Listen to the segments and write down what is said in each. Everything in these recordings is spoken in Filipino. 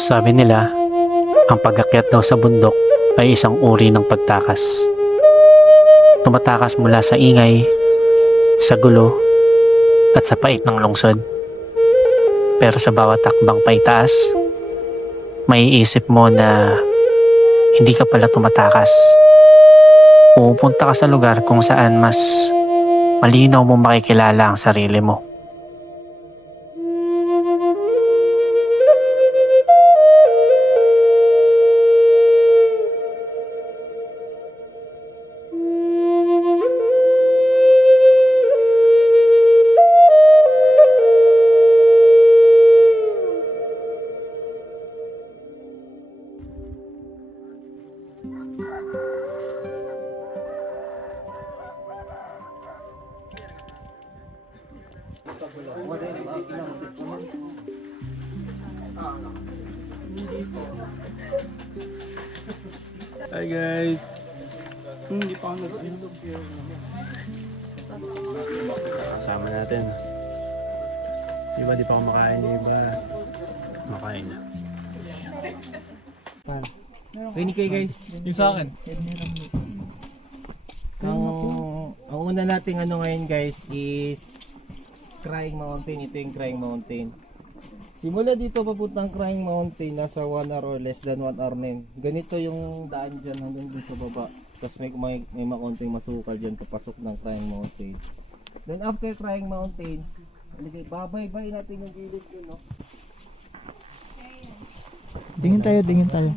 Sabi nila, ang pag-akyat daw sa bundok ay isang uri ng pagtakas. Tumatakas mula sa ingay, sa gulo, at sa pait ng lungsod. Pero sa bawat takbang paitaas, maiisip mo na hindi ka pala tumatakas. Pupunta ka sa lugar kung saan mas malinaw mo makikilala ang sarili mo. Hi guys! Hindi pa ako nag-inog. Kasama natin. Iba di pa ako makain, iba makain na. Kini kay guys. Yung sa akin? Ang una nating ano ngayon guys is Crying Mountain. Ito yung Crying Mountain. Simula dito papuntang Crying Mountain, nasa 1 hour or less than 1 hour na yun. Ganito yung daan dyan hanggang dun sa baba. Tapos may makonting masukal dyan papasok ng Crying Mountain. Then after Crying Mountain, babay-bay natin yung gilid yun, no? Tingin tayo.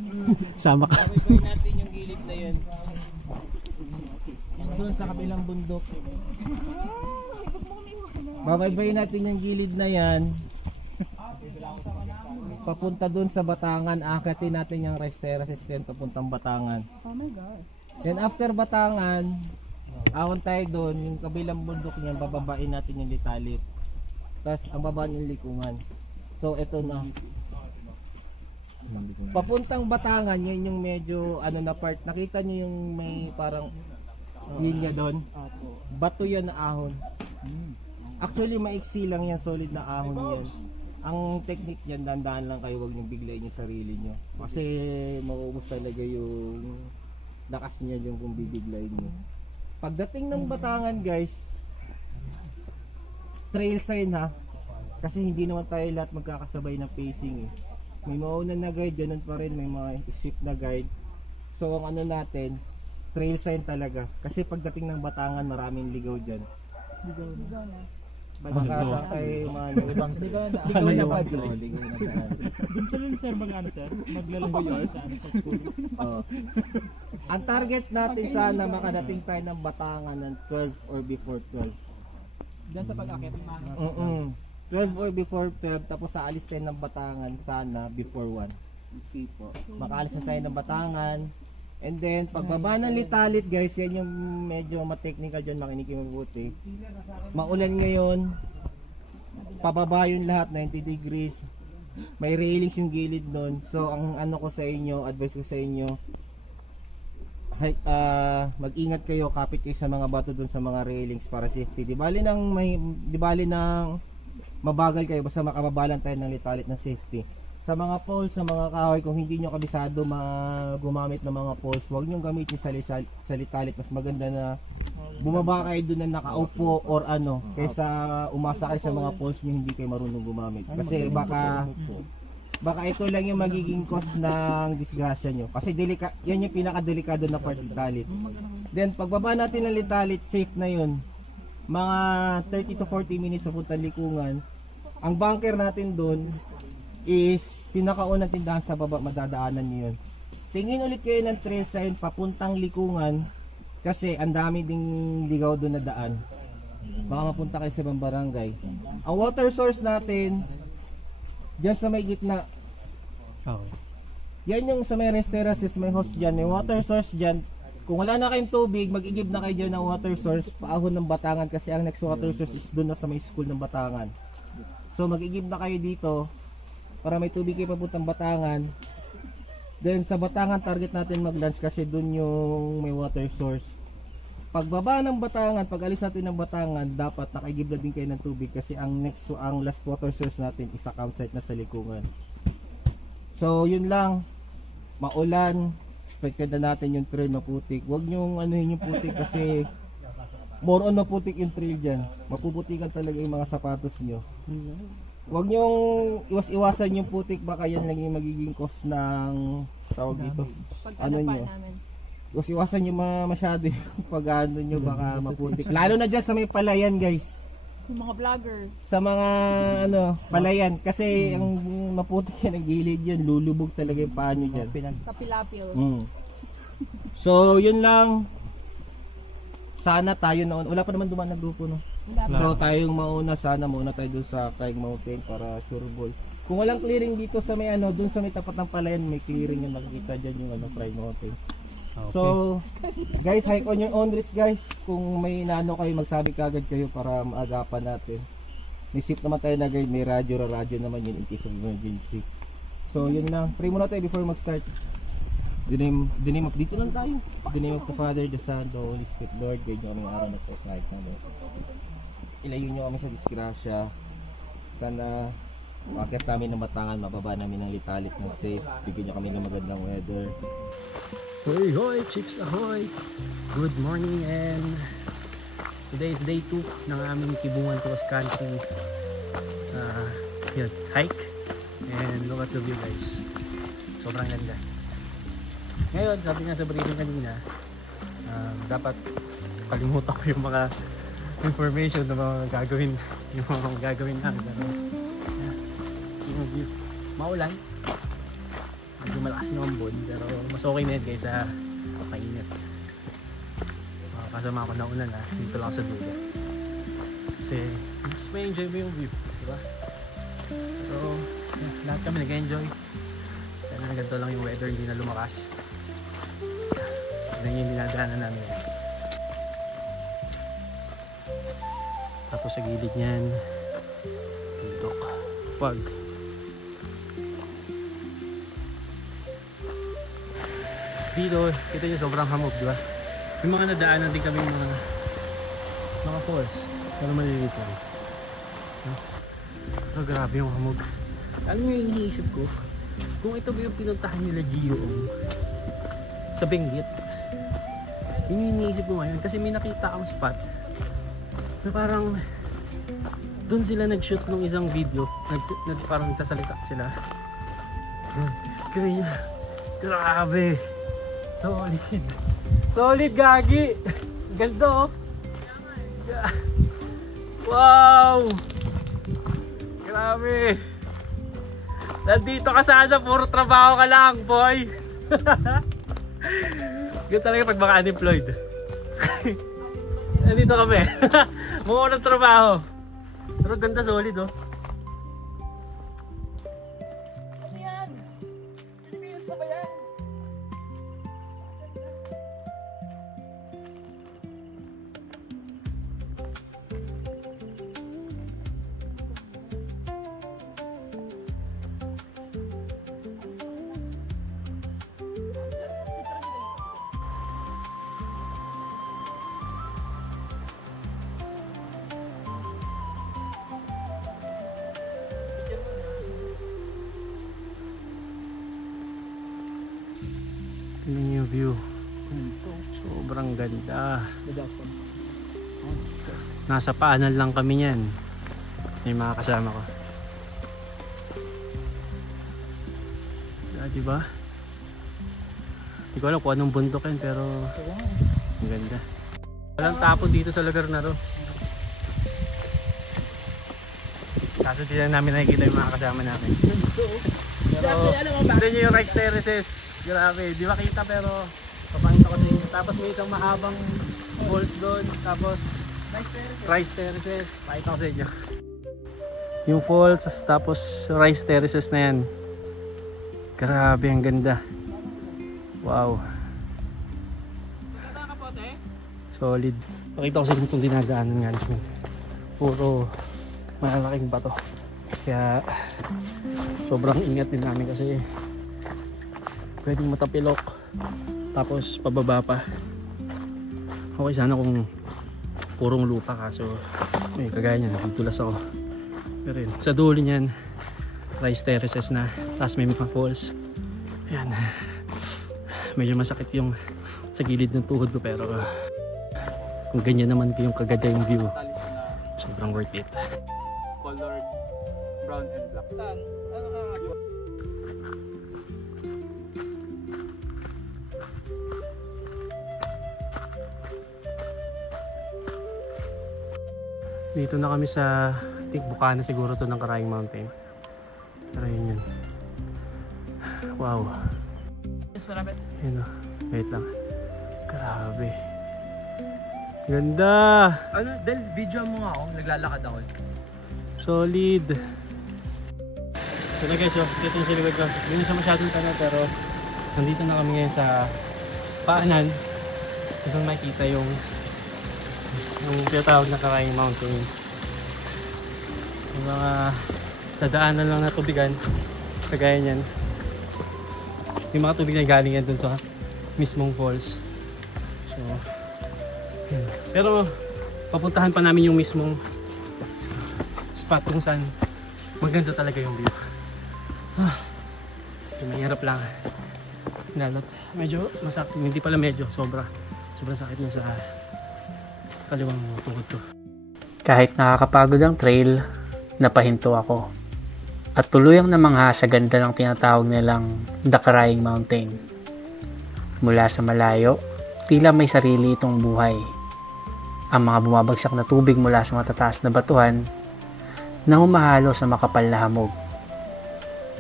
Sama ka. Babay-bay natin yung gilid na yun. Doon sa kabilang bundok. Babay-bay natin yung gilid na yan. Papunta doon sa Batangan, akitin natin yung Restera System papuntang Batangan. Oh my God. Then after Batangan, ahon tayo doon, yung kabilang bundok niyan, bababain natin yung Litalit. Tapos ang baba yung Likungan. So ito na. Papuntang Batangan, yan yung medyo ano na part. Nakita niyo yung may parang linya doon? Bato yan na ahon. Actually maiksi lang yan, solid na ahon yan. Ang technique niyan, dandaan lang kayo, wag niyo biglayin yung sarili niyo. Kasi mauubos talaga yung lakas niya yung kung bibiglayin niyo. Pagdating ng Batangan guys, trail sign ha. Kasi hindi naman tayo lahat magkakasabay ng pacing eh. May mauna na guide, ganun pa rin, may mga swift na guide. So ang ano natin, trail sign talaga. Kasi pagdating ng Batangan, maraming ligaw dyan. Ligaw na. Makasa tayo mga ibang Ligaw na. ligaw na ba? Ligaw na daan. Doon sa rin sir, mag-ano sir? Maglalaro yun sa school. Oo. Ang target natin sana makadating tayo ng Batangan ng 12 or before 12. Diyan sa pag-akit. 12 or before 12, tapos aalis tayo ng Batangan sana before 1. Okay po. Makaalis na tayo ng Batangan. And then, pagbaba ng Litalit guys, yan yung medyo ma-technical dyan, makinig yung mabuti. Maulan ngayon, pababa yung lahat, 90 degrees. May railings yung gilid nun. So, ang ano ko sa inyo, advice ko sa inyo, mag-ingat kayo, kapit kayo sa mga bato dun sa mga railings para safety. Di bali nang mabagal kayo, basta makababalan tayo ng Litalit na safety. Sa mga poles, sa mga kahoy, kung hindi nyo kabisado gumamit ng mga poles, huwag nyo gamitin sa Litalit. Mas maganda na bumaba kayo doon na nakaupo or ano, kaysa umasa kayo sa mga poles nyo hindi kayo marunong gumamit. Kasi baka ito lang yung magiging cause ng disgrasya nyo. Kasi yan yung pinakadelikado na part ng Litalit. Then pagbaba natin ng Litalit, safe na yun. Mga 30 to 40 minutes papunta Likungan. Ang bunker natin doon is pinakaunang tindahan sa baba, madadaanan niyo yun. Tingin ulit kayo ng trail sign papuntang Likungan kasi ang dami ding ligaw doon na daan. Baka mapunta kayo sa ibang barangay. Ang water source natin diyan sa may gitna. Yan yung sa may rest terraces, may host dyan, may water source dyan. Kung wala na kayong tubig, mag-igib na kayo dyan ng water source paahon ng Batangan kasi ang next water source is doon na sa may school ng Batangan. So mag-igib na kayo dito para may tubig kayo papuntang Batangan. Then sa Batangan target natin mag-lunch kasi doon yung may water source. Pagbaba ng Batangan, pag alis natin ng Batangan, dapat nakaigib na din kayo ng tubig kasi ang last water source natin is a campsite na sa Likungan. So yun lang, maulan, expected na natin yung trail maputik. Huwag nyong anuhin yung putik kasi more on maputik yung trail dyan. Mapuputikan talaga yung mga sapatos nyo. Huwag nyong iwas-iwasan yung putik, baka yan lang yung magiging cause ng tawag dito. Ano nyo? Iwas-iwasan nyo masyado yung pag ano nyo, baka maputik. Lalo na dyan sa may palayan guys. Yung mga vlogger. Sa mga ano, palayan. Kasi ang maputik yan, ang gilid yan, lulubog talaga yung paa nyo dyan. Kapilapil. So yun lang. Sana tayo na wala pa naman dumaan na grupo no. So tayong mauna, sana mauna tayo dun sa Kaing Mountain para sure ball. Kung walang clearing dito sa may ano, dun sa may tapat ng palayan, may clearing yung nakikita diyan yung ano, Kaing Mountain. So guys, hike on your own risk guys. Kung may nano kayo, magsabi kagad kayo para maagapan natin. May ship naman tayo na guide, may radyo naman yun in case of emergency. So yun lang, pray muna tayo before mag-start. The name of dito lang tayo. The name of the Father, the Son, the Holy Spirit, Lord, guide nyo kami araw na ito kahit na Lord. Ilayo nyo kami sa disgrasya. Sana makakit namin ng batangan, mababa namin ng litalit ng safe. Bigyan nyo kami ng magandang weather. Hoy hoy, chips ahoy! Good morning and today is day 2 ng aming Kibungan Cross Country hike. And look at the view guys. Sobrang ganda. Ngayon, sabi nga sa briefing kanina, dapat kalimutan ko yung mga information na mga gagawin namin. Pero, yung view, maulan. Medyo malakas na ambon, pero mas okay na yun guys sa mainit. Kasama ko na ulan dito lang sa dulo. Kasi mas may enjoy mo yung view, diba? Pero lahat kami nag-enjoy. Sana na ganito lang yung weather, hindi na lumakas. Yan yung dinadaanan namin. Tapos sa gilid niyan, bundok, fog. Dito, kita nyo sobrang hamog, di ba? May mga nadaanan din kami mga falls, pero maliliit lang. No? Pero grabe yung hamog. Alam nyo yung iniisip ko, kung ito ba yung pinuntahan nila Gio sa Benguet, yun yung iniisip ko ngayon. Kasi may nakita akong spot na parang doon sila nag-shoot ng isang video, parang nagsasalita sila. Kaya, grabe! Solid gagi! Ganda oh! Wow! Grabe! Nandito ka sana, puro trabaho ka lang, boy! Ganun talaga pag baka unemployed. Nandito kami. Mukha ng trabaho. Pero ganda, solid oh. Ano yan? Pilipinas na ba yan? Tingnan niyo yung view. Sobrang ganda. Nasa paanan lang kami niyan. May mga kasama ko. Diba? Hindi ko alam kung anong bundok yan, pero ang ganda. Walang tapon dito sa lugar na to. Kaso di lang namin nakikita yung mga kasama namin. Pero tignan nyo yung rice terraces. Grabe, di ba kita pero papakita ko sa inyo. Tapos may isang mahabang falls doon. Tapos rice terraces. Pakita ko sa inyo. Yung falls, tapos rice terraces na yan. Grabe, ang ganda. Wow. Solid. Pakita ko sa inyo itong dinadaanan nga namin. Puro malalaking bato. Kaya sobrang ingat din namin kasi pwedeng matapilok. Tapos pababa pa. Okay sana kung purong lupa kaso kagaya niyan, nagtulas ako. Pero yun, sa dulo niyan rice terraces na. Tapos may mga falls. Ayan. Medyo masakit yung sa gilid ng tuhod ko pero kung ganyan naman yung kaganda yung view, sobrang worth it. Colored brown and black. Saan? Dito na kami sa Bukana siguro to ng Karayeng Mountain. Pero yun yun. Wow. Yun o. Wait lang. Grabe. Ganda. Ano, Del, video mo nga ako, naglalakad ako. Solid. So na guys, dito yung silhouette ko. Hindi na siya masyadong tanah pero nandito na kami ngayon sa paanan. Gusto makikita yung tinatawag na Karayeng Mountain. Yung mga dadaanan lang na tubigan kagaya niyan. Yung mga tubig na galing yan dun sa mismong falls. So, yun. Pero papuntahan pa namin yung mismong spot kung saan maganda talaga yung view. So, mahirap lang. Lalo't medyo masakit, hindi pala medyo, sobrang sakit na sa kaliwang tuhod ko. Kahit nakakapagod ang trail, napahinto ako. At tuluyang namangha sa ganda ng tinatawag nilang The Karayeng Mountain. Mula sa malayo, tila may sarili itong buhay. Ang mga bumabagsak na tubig mula sa matataas na batuhan na humahalo sa makapal na hamog.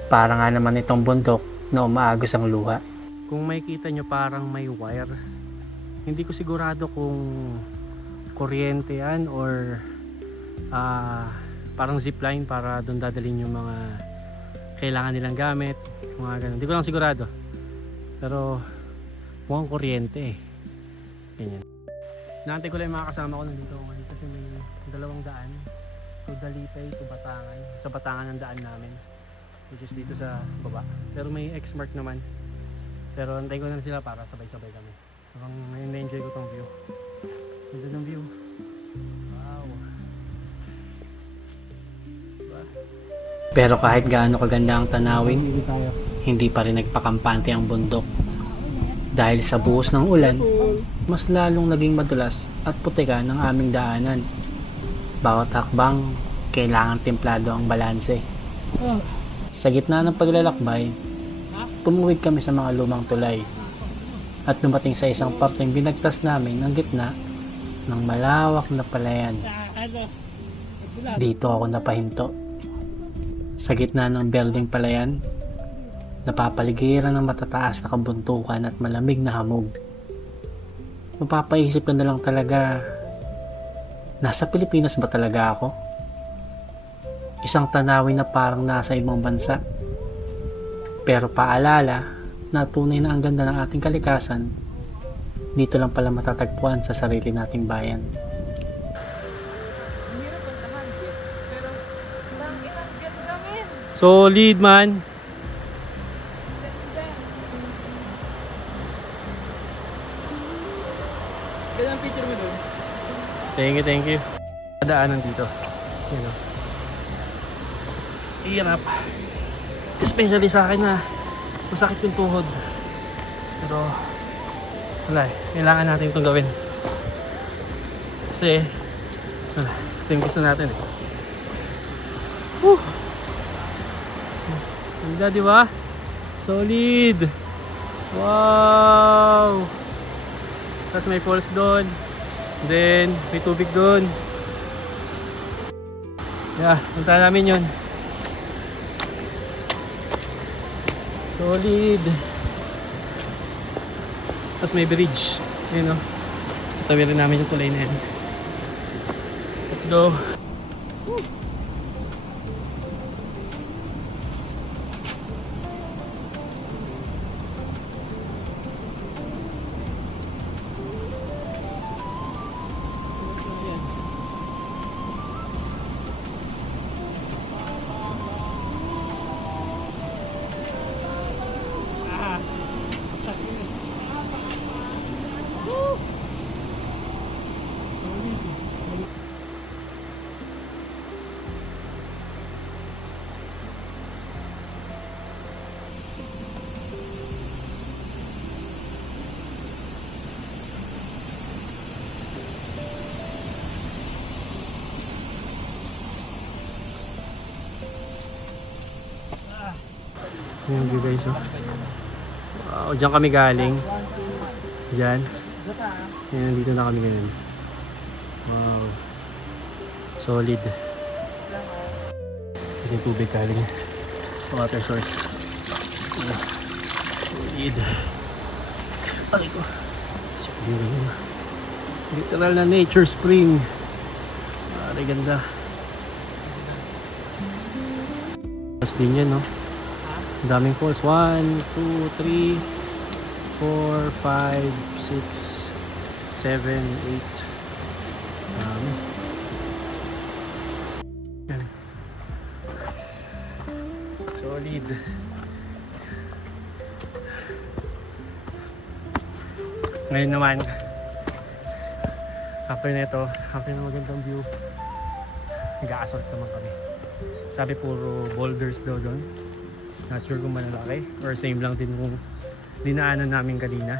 Para nga naman itong bundok na umaagos ang luha. Kung makikita nyo parang may wire, hindi ko sigurado kung kuryente yan or parang zipline para doon dadalhin yung mga kailangan nilang gamit, mga ganun. Hindi ko lang sigurado. Pero mukhang kuryente eh. Ganyan. Naantay ko lang yung mga kasama ko nandito ngayon kasi may dalawang daan. To Dalipay, to Batangan. Sa Batangan ang daan namin. Which is dito sa baba. Pero may X-mark naman. Pero antay ko na sila para sabay-sabay kami. Parang na-enjoy ko tong view. Ganda ng view. Wow. Pero kahit gaano kaganda ang tanawin, hindi pa rin nagpakampante ang bundok. Dahil sa buhos ng ulan, mas lalong naging madulas at putika ng aming daanan. Bawat hakbang, kailangan templado ang balanse. Sa gitna ng paglalakbay, tumuwid kami sa mga lumang tulay at dumating sa isang parteng binagtas namin ang gitna ng malawak na palayan. Dito ako napahinto. Sa gitna ng berdeng palayan, napapaligiran ng matataas na kabuntukan at malamig na hamog. Mapapaisip ka na lang talaga, nasa Pilipinas ba talaga ako? Isang tanawin na parang nasa ibang bansa. Pero paalala na tunay na ang ganda ng ating kalikasan, dito lang pala matatagpuan sa sarili nating bayan. Solid man. Ganda ang picture mo doon. Thank you. Daanan dito. Yun o. Hirap. Especially sa akin na masakit yung tuhod. Pero wala eh. Kailangan natin itong gawin. Kasi wala. Ito yung gusto natin eh. Woo! Ganda, di ba? Solid! Wow! Tapos may falls doon. Then, may tubig doon. Yeah, punta namin yun. Solid! Tapos may bridge. Yun o. Tabi rin namin yung tulay na yan. Let's go! Yung view guys, oh. Wow, dyan kami galing. Dyan. Ayan, dito na kami ngayon. Wow. Solid. Ito yung tubig galing sa water source. Solid. Aray ko. Literal na nature spring. Aray, ganda. Tapos din yan, no? Ang daming falls. 1, 2, 3, 4, 5, 6, 7, 8. Yan. Solid. Ngayon naman, after nito, after na magandang view, nag-a-assault naman kami. Sabi puro boulders daw doon. Not sure kung malalaki or same lang din kung dinaanan namin kanina.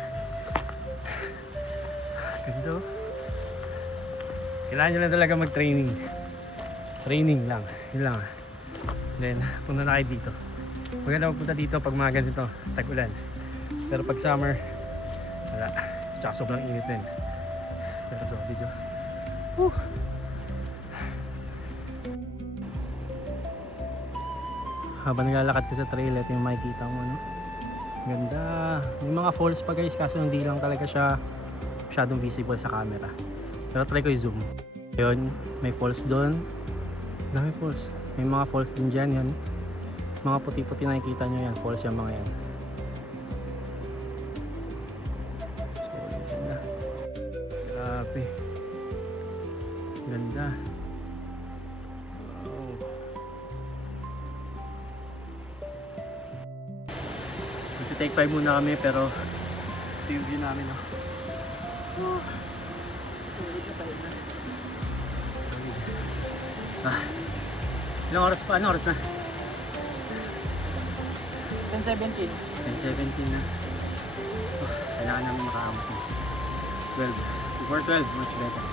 Ganda. Kailangan nyo lang talaga mag-training. Training lang. Yun lang. Then, punta na kayo dito. Maganda magpunta dito pag mga ganito, tag-ulan. Pero pag summer, wala. Tsaka sobrang init din. Pero so, video. Habang naglalakad ka sa trail, ito yung makikita mo, no? Ganda. May mga falls pa guys, kaso hindi lang talaga siya masyadong visible sa camera. Pero try ko i-zoom. Yun, may falls doon. Dami falls. May mga falls din dyan, yun. Mga puti-puti nakikita nyo yan, falls yung mga yan. So, ganda. Grabe. Ganda. Wow. Take 5 muna kami pero ito yung view namin, no? Ilang oras pa? Ano oras na? 10:17. 10:17 na. Kailangan namin makaamot na 12. Before 12, much better.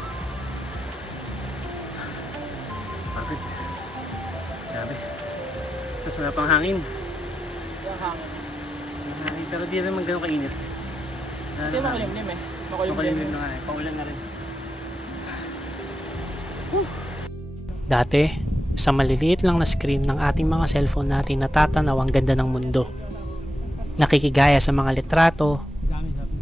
Bakit? Grabe. Tapos wala pang hangin. Yung hangin. Hangin, pero di naman ganun kainit. Hindi makulimlim eh. Makulimlim na nga eh. Paulan na rin. Dati, sa maliliit lang na screen ng ating mga cellphone natin natatanaw ang ganda ng mundo. Nakikigaya sa mga litrato,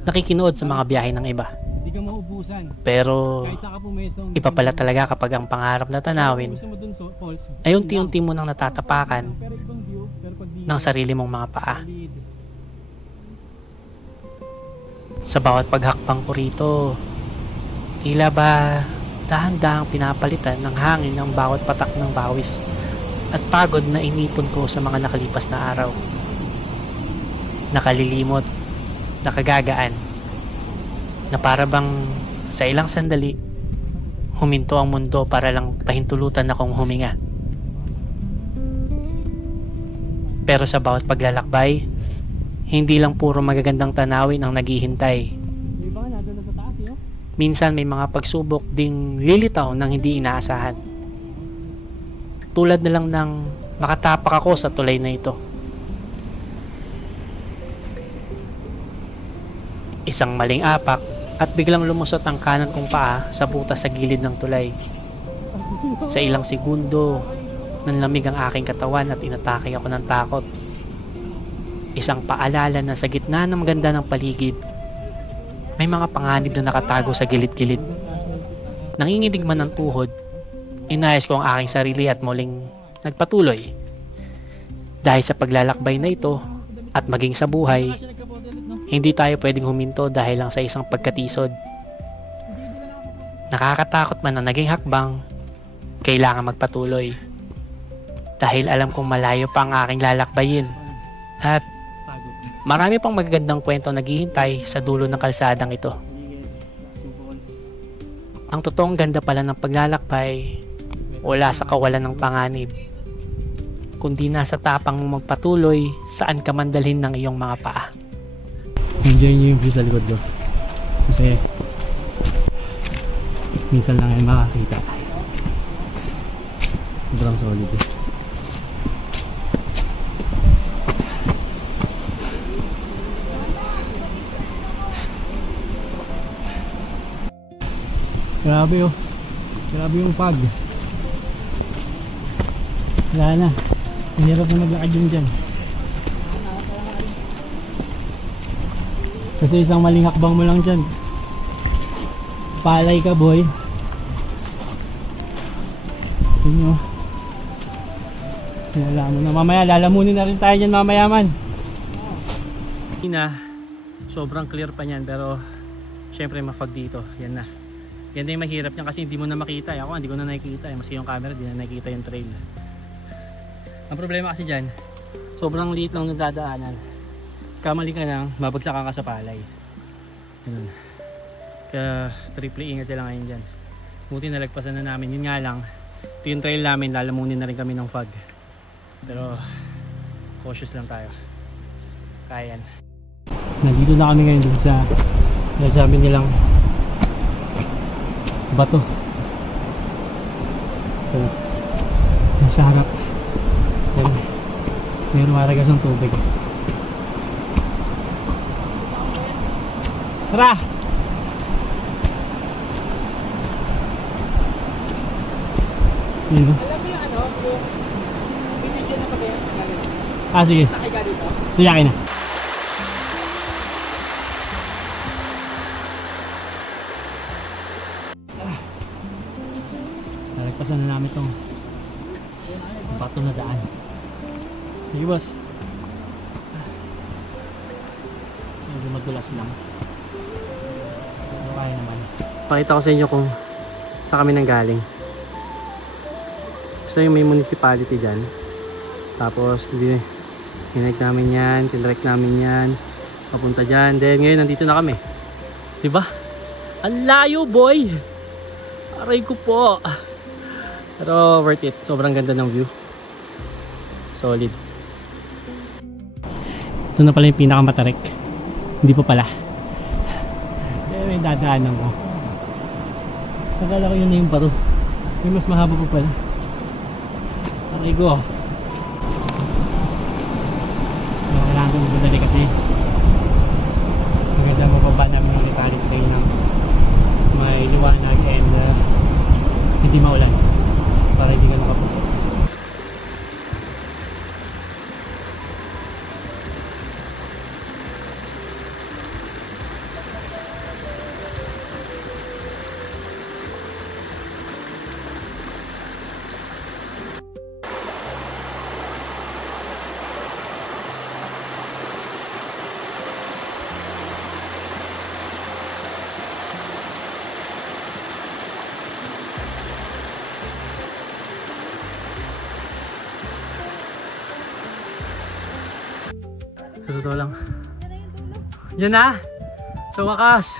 nakikinood sa mga biyahe ng iba. Hindi ka maubusan. Pero Kahit saan ka pumesong. iba pala talaga kapag ang pangarap na tanawin Gusto mo dun falls. ay unti-unti mo nang natatapakan Pero ibang view. Pero pag di ng sarili mong mga paa. solid. Sa bawat paghakbang ko rito, tila ba dahan-dahang pinapalitan ng hangin ng bawat patak ng bawis at pagod na inipon ko sa mga nakalipas na araw. Nakalilimot, nakagagaan, na para bang sa ilang sandali, huminto ang mundo para lang pahintulutan akong huminga. Pero sa bawat paglalakbay, hindi lang puro magagandang tanawin ang naghihintay. May iba nga na doon sa taas, yo. Minsan may mga pagsubok ding lilitaw ng hindi inaasahan. Tulad na lang ng makatapak ako sa tulay na ito. Isang maling apak at biglang lumusot ang kanan kong paa sa butas sa gilid ng tulay. Sa ilang segundo, nanlamig ang aking katawan at inatake ako ng takot. Isang paalala na sa gitna ng ganda ng paligid, may mga panganib na nakatago sa gilid-gilid. Nanginginig man ng tuhod, inayos ko ang aking sarili at muling nagpatuloy. Dahil sa paglalakbay na ito at maging sa buhay, hindi tayo pwedeng huminto dahil lang sa isang pagkatisod. Nakakatakot man ang naging hakbang, kailangan magpatuloy. Dahil alam kong malayo pa ang aking lalakbayin at Pagod. marami pang magagandang kwento naghihintay sa dulo ng kalsadang ito. Ang totoong ganda pala ng paglalakbay, wala sa kawalan ng panganib, kundi nasa tapang mong magpatuloy saan ka man dalhin ng iyong mga paa. Enjoy nyo yung view sa likod ko. Kasi minsan lang ay makakita. Sobrang solid eh. Grabe oh. Grabe yung fog. Wala na. Mahirap na maglakad yun dyan. Kasi isang maling hakbang mo lang dyan. Palay ka boy. Yun nyo. Wala mo na. Mamaya lalamunin na rin tayo dyan mamaya man. Sobrang clear pa niyan pero syempre mafag dito. Yan na. Yan na yung mahirap niyan kasi hindi mo na makita. Ako hindi ko na nakikita. Maski yung camera hindi na nakikita yung trail. Ang problema kasi dyan, sobrang liit lang ng dadaanan. Kamali ka lang, mabagsakan ka sa palay. Ganun. Kaya triple ingat sila ngayon dyan. Buti nalagpasan na namin. Yun nga lang, ito yung trail namin, lalamunin na rin kami ng fog. Pero cautious lang tayo. Kaya yan. Nandito na kami ngayon dun sa nasabi nilang bato. So, nasa harap. Yan. May rumaragas ng tubig. Tara! Yun. Alam mo yung ano, yung binigyan na pag-galing. Ah, sige. Sakay ka dito. Sige, akin na. Nalagpasan na namin itong bato na daan. Sige boss. Medyo madulas lang. Pero kaya naman. Pakita ko sa inyo kung saan kami nanggaling. So yung may municipality dyan. Tapos hinag namin yan, tinrek namin yan. Papunta dyan. Then ngayon nandito na kami. Diba? Ang layo boy! Aray ko po! Pero worth it. Sobrang ganda ng view. Solid. Ito na pala yung pinakamatarik. Hindi pa pala. Kaya may dadaanan ko. Nakala ko yun na yung baro. May mas mahaba pa pala. Aray ko. Kailangan ko magdali kasi maganda mababa namin ng Litalit Trail ng may liwanag and hindi maulan para hindi ka nakapuso. Sa totoo lang. Yan na! Sa wakas!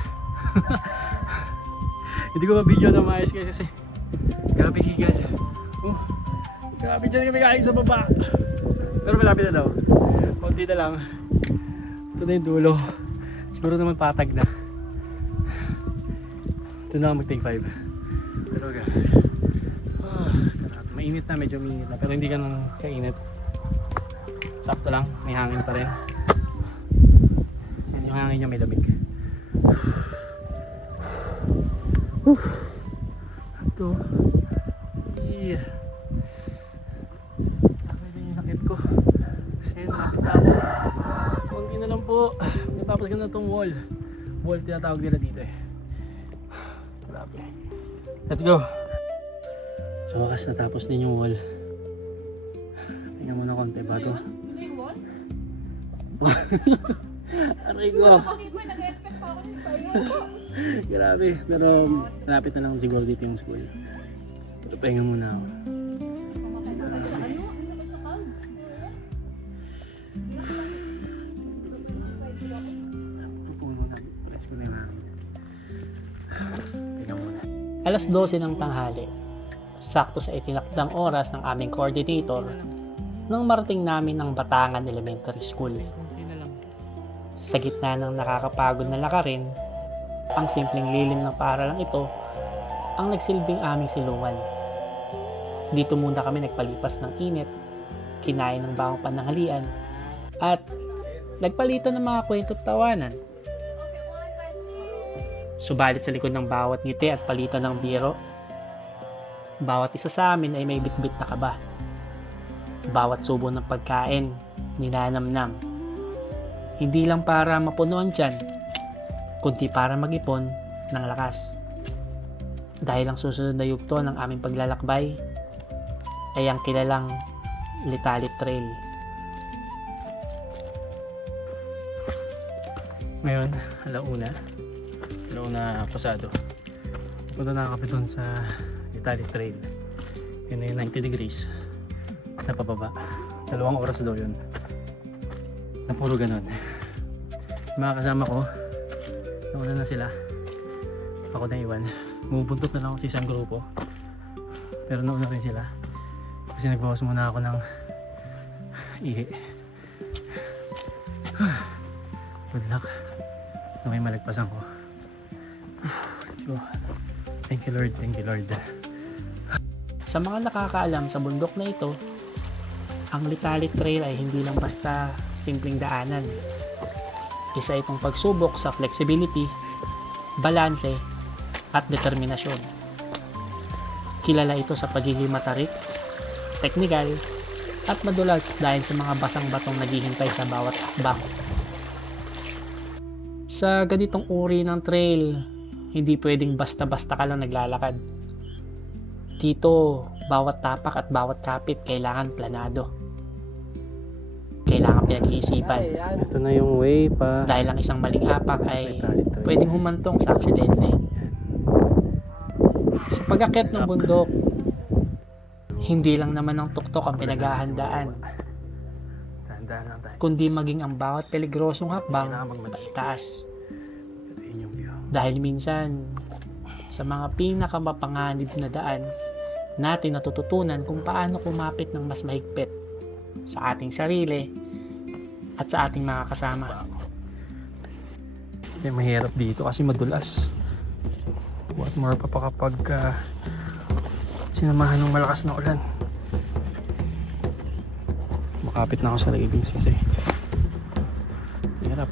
Hindi ko ma-video na maayos kasi grabe higal. Grabe dyan kami kain sa baba. Pero malapit na daw. Kunti na lang. Ito na yung dulo. Siguro naman patag na. Ito na mag take 5. Pero grabe. Mainit na, medyo mainit na. Pero hindi ka nang kainit. Sakto lang, may hangin pa rin. Yan yung hangin niya, may lamig. Ito. Yeah. Sabi din yung sakit ko. Kasi nakapit na ako. Kunti na lang po. Natapos ka na itong wall. Wall tinatawag nila dito eh. Grabe. Let's go. So wakas natapos din yung wall. Tingnan mo na konti bago. Aray ko. Bakit mo nag-expect pa ako ng payo? Grabe. Pero malapit na lang siguro dito yung school. Pero pahinga muna ako. Pupuno na. Press ko na yung hangin. Pahinga muna. Alas 12 ng tanghali. Sakto sa itinakdang oras ng aming coordinator nang marating namin ang Batangan Elementary School. Sa gitna ng nakakapagod na lakarin, ang simpleng lilim ng paaralang ito ang nagsilbing aming silungan. Dito muna kami nagpalipas ng init, kinain ng bawang pananghalian, at nagpalitan ng mga kwento at tawanan. Subalit sa likod ng bawat ngiti at palitan ng biro, bawat isa sa amin ay may bitbit na kaba. Bawat subo ng pagkain, ninanamnam. Hindi lang para mapuno ang tiyan, kundi para mag-ipon ng lakas. Dahil ang susunod na yugto ng aming paglalakbay ay ang kilalang Litalit Trail. Ngayon, alauna pasado. Punta na kami doon sa Litalit Trail. Yun ay 90 degrees na pababa. 2 oras daw yun. Na puro ganun. Mga kasama ko, nauna na sila. Ako na iwan. Bumubuntot na lang ako sa isang grupo. Pero nauna rin sila. Kasi nagbawas muna ako ng ihi. Good luck na may malagpasan ko. Let's go. Thank you Lord, thank you Lord. Sa mga nakakaalam sa bundok na ito, ang Litalit Trail ay hindi lang basta simpleng daanan. Isa itong pagsubok sa flexibility, balanse, at determinasyon. Kilala ito sa pagiging matarik, teknikal, at madulas dahil sa mga basang batong naghihintay sa bawat hakbang. Sa ganitong uri ng trail, hindi pwedeng basta-basta ka lang naglalakad. Dito, bawat tapak at bawat kapit kailangan planado. Kailangan pinag-iisipan. Ito na yung way pa. Dahil ang isang maling apak ay pwedeng humantong sa aksidente. Sa pag-akyat ng bundok, hindi lang naman ang tuktok ang pinaghahandaan, Tandaan lang tayo. kundi maging ang bawat peligrosong hakbang paitaas. Ito yun yung view. Dahil minsan, sa mga pinakamapanganib na daan, natin natututunan kung paano kumapit ng mas mahigpit sa ating sarili at sa ating mga kasama. Hindi mahirap dito kasi madulas. What more pa kapag sinamahan ng malakas na ulan. Makapit na ako sa railings kasi hirap.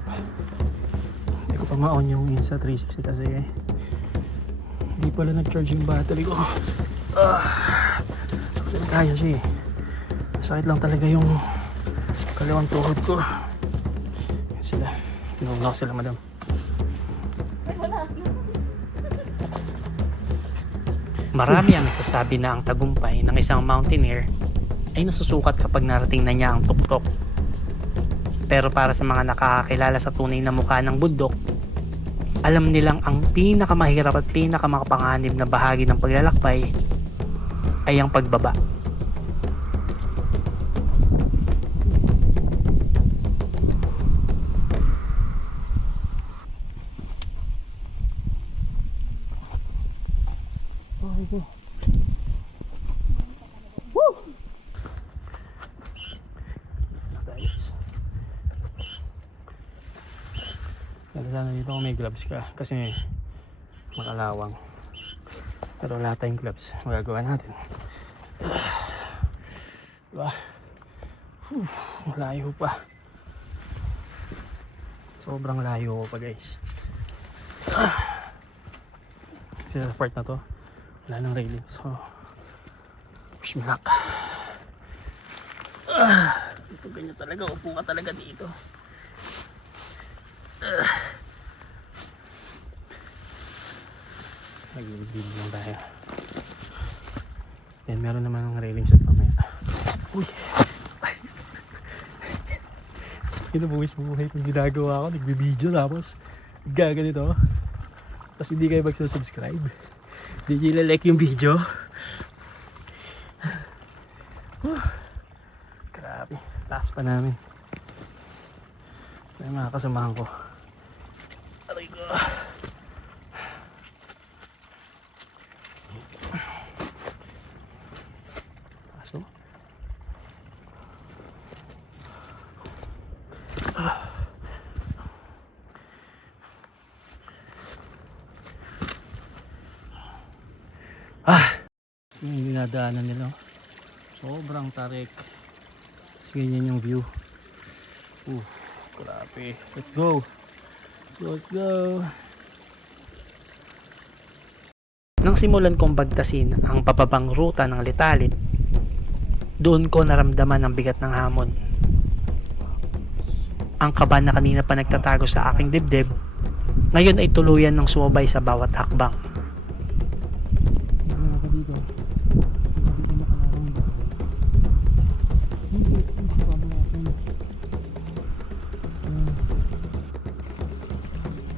Hindi ko pa ma-on yung Insta360 kasi hindi pala nag-charge yung battery ko. Actually kaya siya eh. Sakit lang talaga yung kalawang tuhod ko. Yan sila. Tinulong sila madam. Marami ang nagsasabi na ang tagumpay ng isang mountaineer ay nasusukat kapag narating na niya ang tuktok. Pero para sa mga nakakakilala sa tunay na mukha ng bundok, alam nilang ang pinakamahirap at pinakamakapanganib na bahagi ng paglalakbay ay ang pagbaba. Sana dito kung may gloves ka kasi makalawang. Pero wala tayong gloves. Magagawa natin. Diba? Layo pa. Sobrang layo pa guys. Kasi sa part na to wala nang railing. So push me luck. Ito ganyan talaga. Upo ka talaga dito. Nag-build lang tayo. Yan, meron naman ng railings at pamaya. Uy! Ay! Kinabuhis-buhay kung ginagawa ko. Nagbibideo tapos gaganito. Tapos hindi kayo magsusubscribe. Hindi nyo like yung video. Grabe. Taas pa namin. May mga kasamahan ko. Aray ko. Aso. Yung dinadaanan nila. Sobrang tarik. Tapos ganyan yung view. Grabe. Let's go. Let's go. Nang simulan kong bagtasin ang pababang ruta ng Litalit, doon ko naramdaman ang bigat ng hamon. Ang kaba na kanina pa nagtatago sa aking dibdib, ngayon ay tuluyan ng sumabay sa bawat hakbang.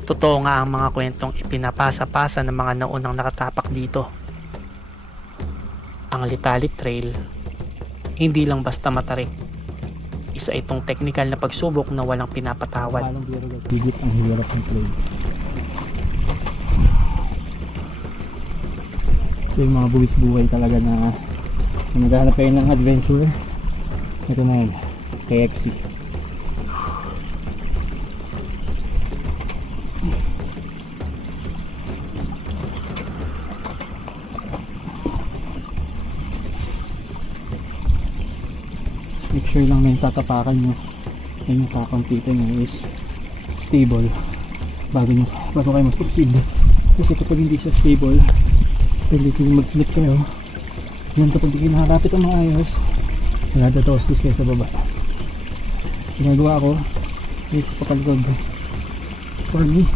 Totoo nga ang mga kwentong ipinapasa-pasa ng mga naunang nakatapak dito. Ang Litalit Trail, hindi lang basta matarik. Isa itong technical na pagsubok na walang pinapatawad. Higit ang hirap ng trail. Ito yung mga buwis buhay talaga na naghahanap kayo ng adventure. Ito na yun, KXC. Make sure lang na yung tatapakan nyo and yung kakampitan nyo is stable bago kayo mag-proceed. Kasi kapag hindi siya stable, pwede siya mag-slip kayo. Yan, kapag di nakakalapit ang mga ayos, nadadostis kayo sa baba. Ginagawa ko is patalikod. For me,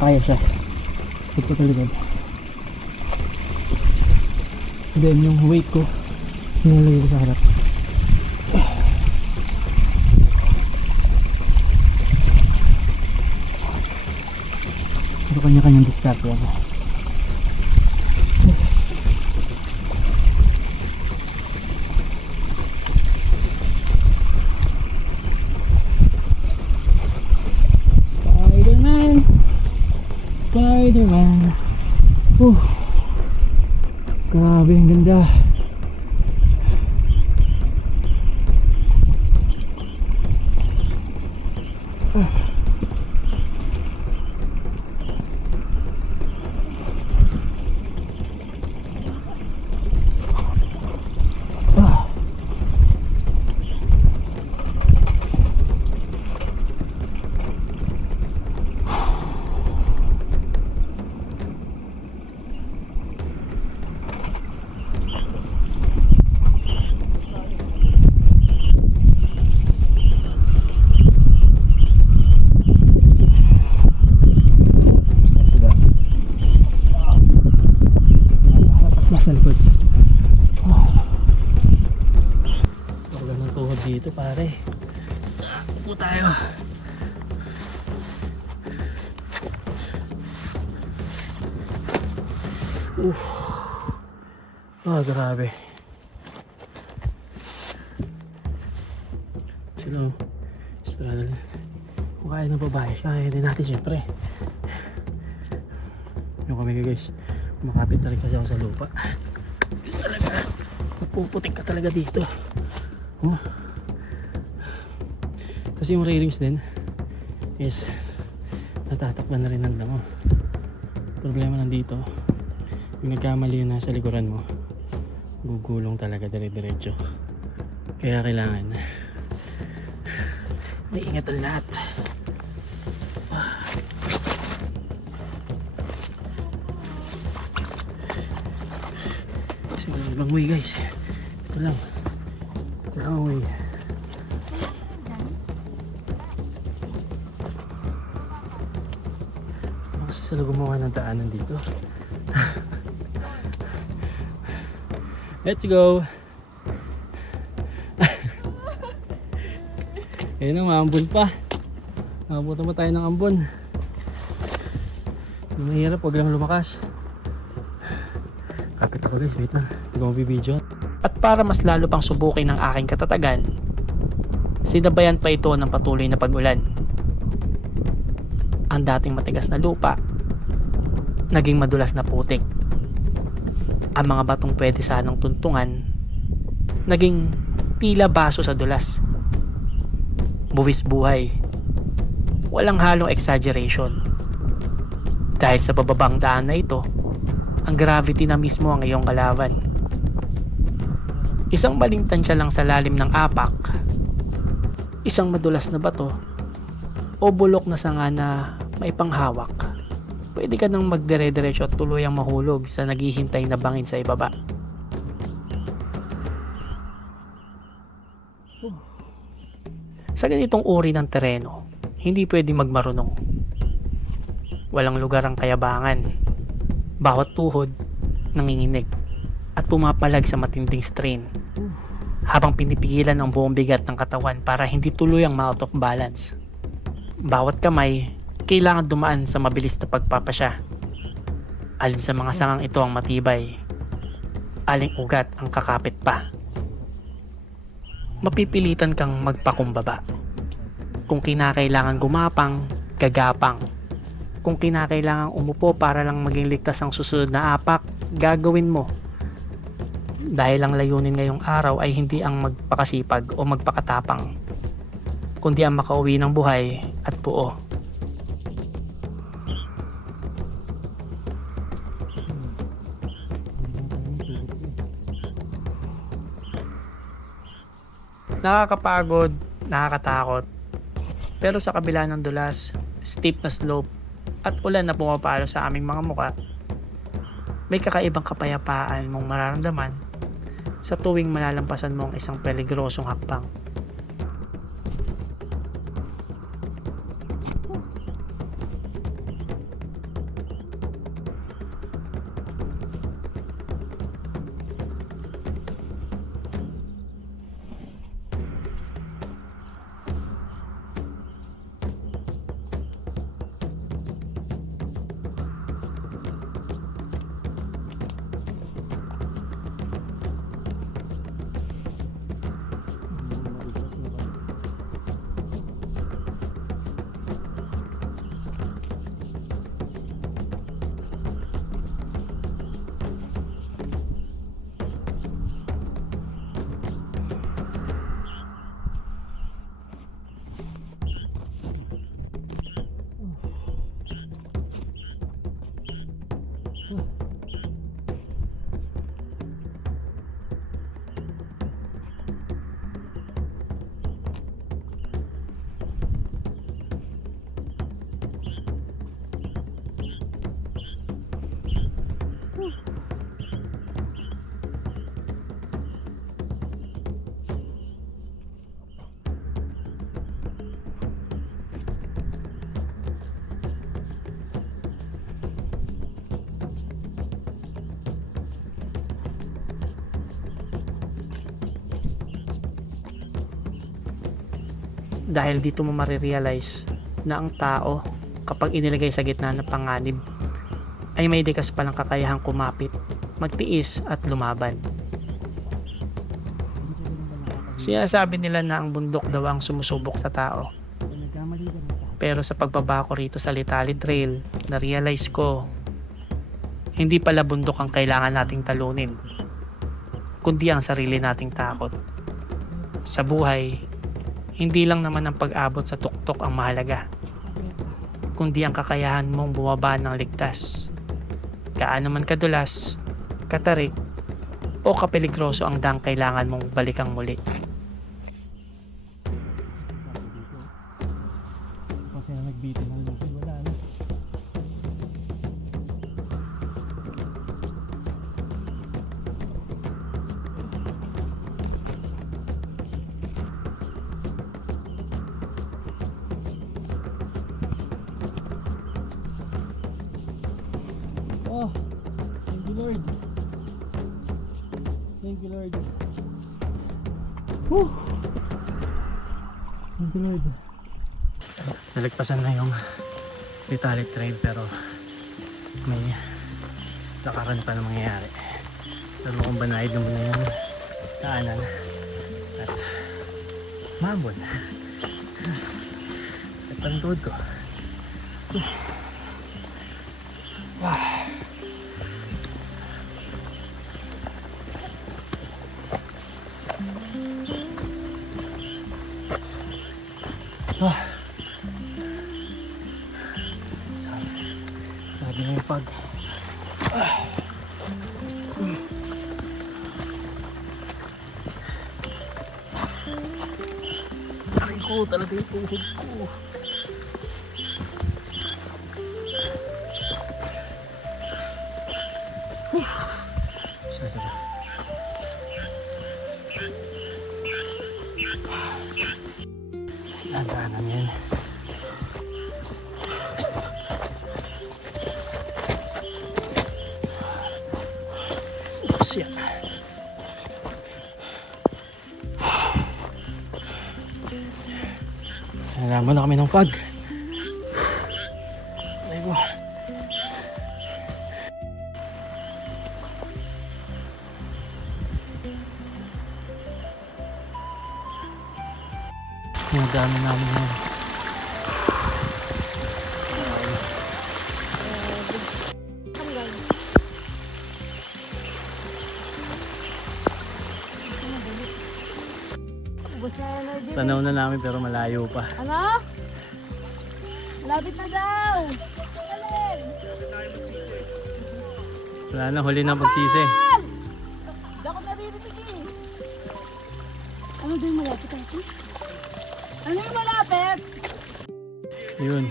kaya siya pagpatalikod. And then yung weight ko nilalagay ko sa harap. Pero kanya-kanyang diskarte ako. Spider-Man! Spider-Man! Grabe, ang ganda. Nasa likod. Wala ng tuhod dito pare. Takbo tayo. Grabe. Sino? Estrada. Kung kaya ng babae, kaya din natin syempre. Yung kami guys, makapit na rin kasi ako sa lupa. Talaga, mapuputik ka talaga dito. Kasi yung railings din is natatakpan na rin ng damo. Problema nandito, yung nagkamali yung nasa likuran mo, gugulong talaga dire-diretso. Kaya kailangan naiingat ang lahat. Kasi walang ibang way guys. Ito lang ang way. Kasi sila gumawa ng daanan dito. Let's go. Ayun na, maambon pa. Nakabutan pa tayo ng ambon. Mahirap, huwag lang lumakas. Kapit ako guys, wait lang. Hindi ko mabibidyo. At para mas lalo pang subukin ang aking katatagan, sinabayan pa ito ng patuloy na pag-ulan. Ang dating matigas na lupa, naging madulas na putik. Ang mga batong pwede sanang tuntungan, naging tila baso sa dulas. Buwis buhay. Walang halong exaggeration. Dahil sa bababang daan na ito, ang gravity na mismo ang iyong kalaban. Isang baling tansya lang sa lalim ng apak, isang madulas na bato, o bulok na sanga na may panghawak. pwede ka nang magdire-diretso at tuluyang mahulog sa naghihintay na bangin sa ibaba. Sa ganitong uri ng tereno, hindi pwede magmarunong. Walang lugar ang kayabangan. Bawat tuhod, nanginginig at pumapalag sa matinding strain. Habang pinipigilan ang buong bigat ng katawan para hindi tuluyang ma-out of balance. Bawat kamay, kailangan dumaan sa mabilis na pagpapasya. Alin sa mga sangang ito ang matibay, aling ugat ang kakapit pa. Mapipilitan kang magpakumbaba. Kung kinakailangan gumapang, gagapang. Kung kinakailangan umupo para lang maging ligtas ang susunod na apak, gagawin mo. Dahil ang layunin ngayong araw ay hindi ang magpakasipag o magpakatapang, kundi ang makauwi ng buhay at buo. Nakakapagod, nakakatakot, pero sa kabila ng dulas, steep na slope at ulan na pumapalo sa aming mga muka, may kakaibang kapayapaan mong mararamdaman sa tuwing malalampasan mo ang isang peligrosong hakbang. Dahil dito mo marirealize na ang tao, kapag inilagay sa gitna ng panganib, ay may likas palang kakayahang kumapit, magtiis at lumaban. Sinasabi nila na ang bundok daw ang sumusubok sa tao. Pero sa pagbaba ko rito sa Litali Trail, na-realize ko, hindi pala bundok ang kailangan nating talunin, kundi ang sarili nating takot. Sa buhay, hindi lang naman ang pag-abot sa tuktok ang mahalaga, kundi ang kakayahan mong bumaba ng ligtas. Kaano man kadulas, katarik, o kapeligroso ang dang kailangan mong balikang muli. Kasi nagbito ng lupid, wala na. Oh, thank you Lord. Thank you Lord. Whew. Thank you Lord. Nalagpasan na yung Litali Trail pero may lakaran pa na mangyayari. Pero kung banayad naman na yung daanan at mabon. Sakit pa ng tuhod ko. Sabi na yung fog. Aray ko, talaga yung tuhod ko. Dandanan yan. Siya. Nalaman na kami ng fog. Ayun. Ang dami namin yan. Ubus na energy. Tanaw na namin pero malayo pa. Ano? Malapit na daw. Alin? Wala na, huli na pagsisi. Hindi ako naririnig eh. Ano ba yung malapit ako? Ano yung malapit? Yun.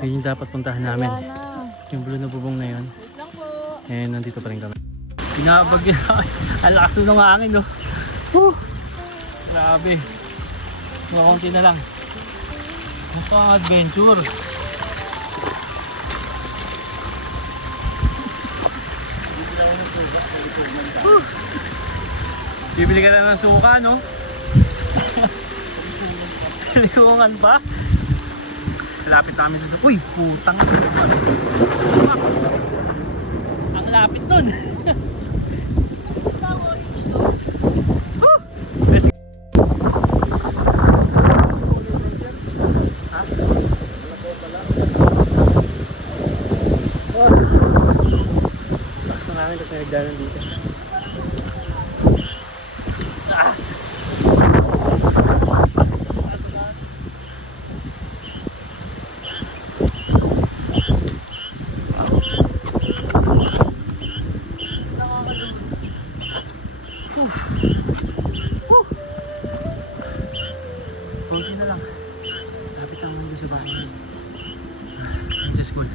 Yun yung dapat puntahan namin. Wala na. Yung blue na bubong na yun. Wait lang po. Eh, nandito pa rin kami. Pinabag yun. Ang lakas ng hangin, no? Whew! Grabe. Mga konti na lang. Mukhang adventure. Whew! Bibili ka na ng suka, no? Liwangan pa? Lapit namin dito. Uy, putang. Ang lapit nun. Basta namin ito nagdanan dito. Ah! Konti na lang. Lapit lang naman sa bahay. Just go.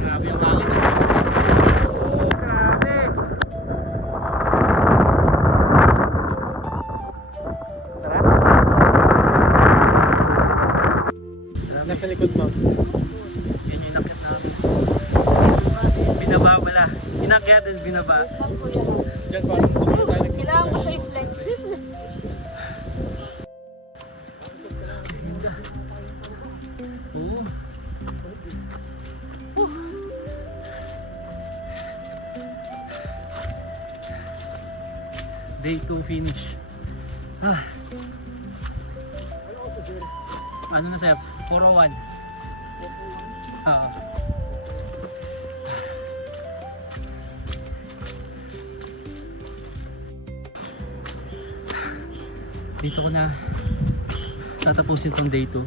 Grabe yung hangin. Grabe. Nasa likod mo. Yan yung inakyat namin. Binaba wala. Inakyat and binaba. Diyan parang dumaan tayo. Kailangan ko siya i-flexible. Oo. Day 2 finish. Ah. Ano na sir? 401. Dito ko na tatapusin tong day 2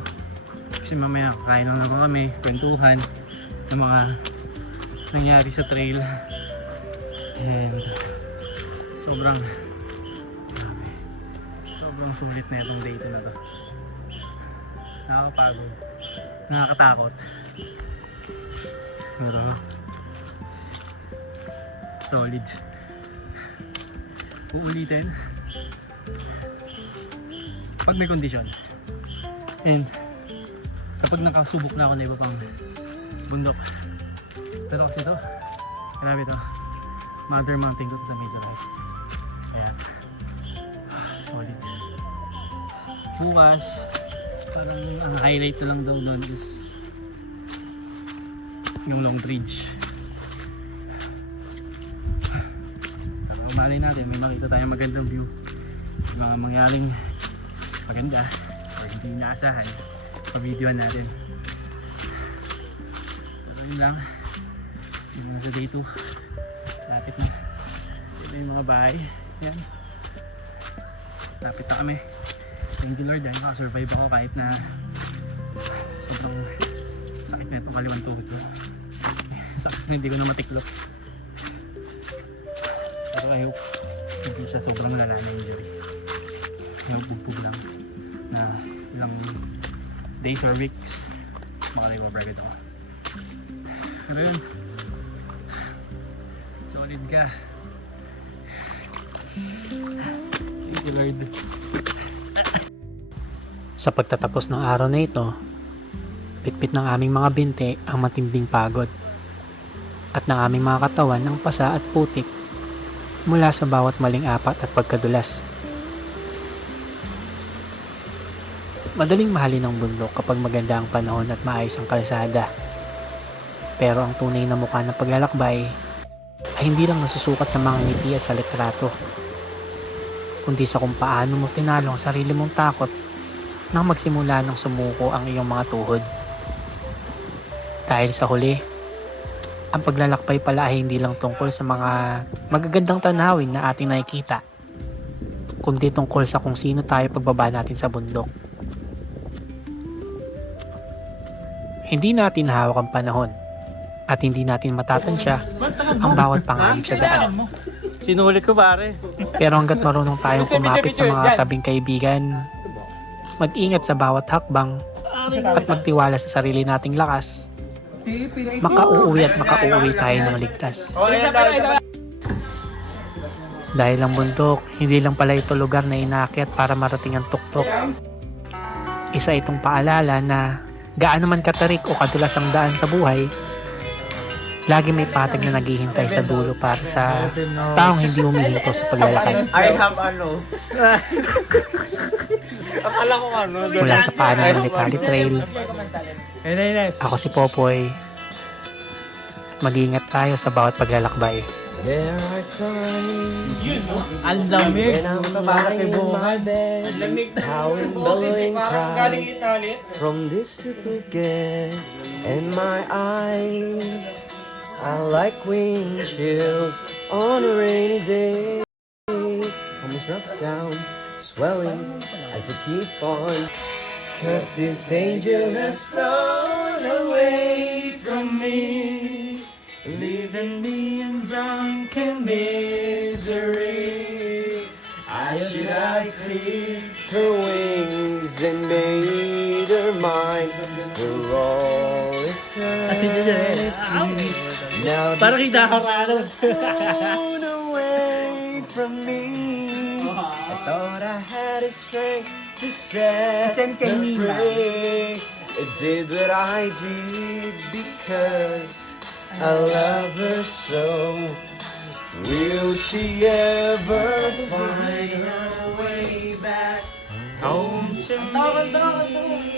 kasi mamaya kain lang naman kami, kwentuhan ng mga nangyari sa trail and sobrang grabe, sobrang sulit na itong day 2 na to. Nakakapagod, nakakatakot, pero solid. Uulitin pag may kondisyon. And kapag nakasubok na ako na iba pang bundok. Pero kasi ito, grabe ito. Mother Mountain ko sa Middle East. Kaya, solid. Bukas, parang ang highlight na lang daw doon is yung Long Bridge. Pero malay natin, may makita tayong magandang view. Yung mga mangyaring maganda or hindi inaasahan sa video natin. Pero yun lang, yung nasa day 2 lapit na. Ito yung mga bahay, yan, lapit na kami. Thank you Lord, nakasurvive ako kahit na sobrang sakit na itong kaliwang tuhod ko. Sakit na hindi ko na matiklop. Pero I hope hindi siya sobrang malala na injury. I hope bugpug lang na ilang days or weeks makarecover agad ako. Pero yun, solid ka. Thank you Lord. Sa pagtatapos ng araw na ito, pitpit ng aming mga binte ang matinding pagod at ng aming mga katawan ang pasa at putik mula sa bawat maling apat at pagkadulas. Madaling mahalin ang bundok kapag maganda ang panahon at maayos ang kalsada. Pero ang tunay na mukha ng paglalakbay ay hindi lang nasusukat sa mga ngiti at sa litrato, kundi sa kung paano mo tinalo ang sarili mong takot nang magsimula ng sumuko ang iyong mga tuhod. Dahil sa huli, ang paglalakbay pala ay hindi lang tungkol sa mga magagandang tanawin na ating nakikita, kundi tungkol sa kung sino tayo pagbaba natin sa bundok. Hindi natin hawak ang panahon at hindi natin matatansya ang bawat panganib sa daan. Sinulit ko pare. Pero hanggat marunong tayong kumapit sa mga tabing kaibigan, mag-ingat sa bawat hakbang at magtiwala sa sarili nating lakas, makauuwi at makauuwi tayo ng ligtas. Dahil ang bundok, hindi lang pala ito lugar na inaakyat para marating ang tuktok. Isa itong paalala na gaano man katarik o kadulas ang daan sa buhay, lagi may patag na naghihintay sa dulo para sa taong hindi humihinto sa paglalakad. I have a nose. Akala ko ano. Mula sa paanan ng Litali Trail, ako si Popoy. Mag-iingat tayo sa bawat paglalakbay. There are times Ang lamig. when I'm lying in my bed, howling, crying from this stupid guess, and my eyes are like windshield on a rainy day. Almost dropped down, swelling as I keep on, 'cause this angel has flown away from me, leaving me in drunken misery. I should have clipped her wings and made her mine for all eternity. Now Parang this kinakapanos. flown away from me. I thought I had the strength to set her free. I did what I did because I love her so. Will she ever find her way back home to me?